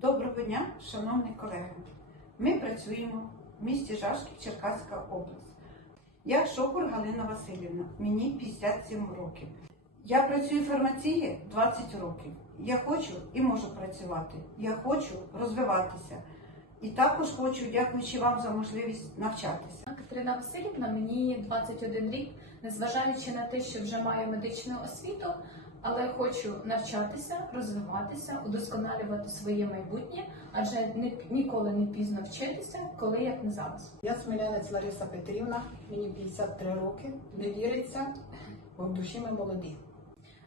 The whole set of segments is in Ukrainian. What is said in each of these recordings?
Доброго дня, шановні колеги. Ми працюємо в місті Жашків, Черкаська область. Я Шокур Галина Васильівна, мені 57 років. Я працюю в фармації 20 років. Я хочу і можу працювати. Я хочу розвиватися. І також хочу, дякуючи вам за можливість навчатися. Катерина Васильівна, мені 21 рік, незважаючи на те, що вже маю медичну освіту, але хочу навчатися, розвиватися, удосконалювати своє майбутнє, адже ніколи не пізно вчитися, коли як не зараз. Я смілянець Лариса Петрівна, мені 53 роки. Не віриться, бо в душі ми молоді.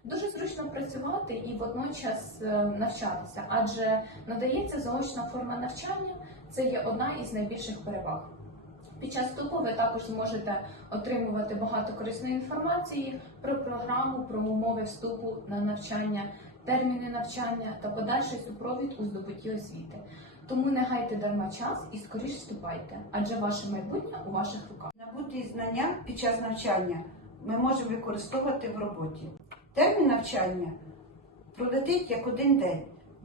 Дуже зручно працювати і водночас е, навчатися, адже надається заочна форма навчання. Це є одна із найбільших переваг. Під час вступу ви також зможете отримувати багато корисної інформації про програму, про умови вступу на навчання, терміни навчання та подальший супровід у здобутті освіти. Тому не гайте дарма час і скоріш вступайте, адже ваше майбутнє у ваших руках. Набуті знання під час навчання ми можемо використовувати в роботі. Термін навчання пролетить як один день.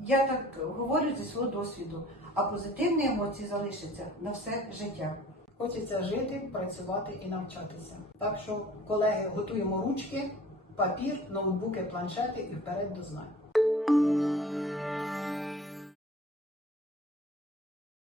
Я так говорю зі свого досвіду, а позитивні емоції залишаться на все життя. Хочеться жити, працювати і навчатися. Так що, колеги, готуємо ручки, папір, ноутбуки, планшети і вперед до знань.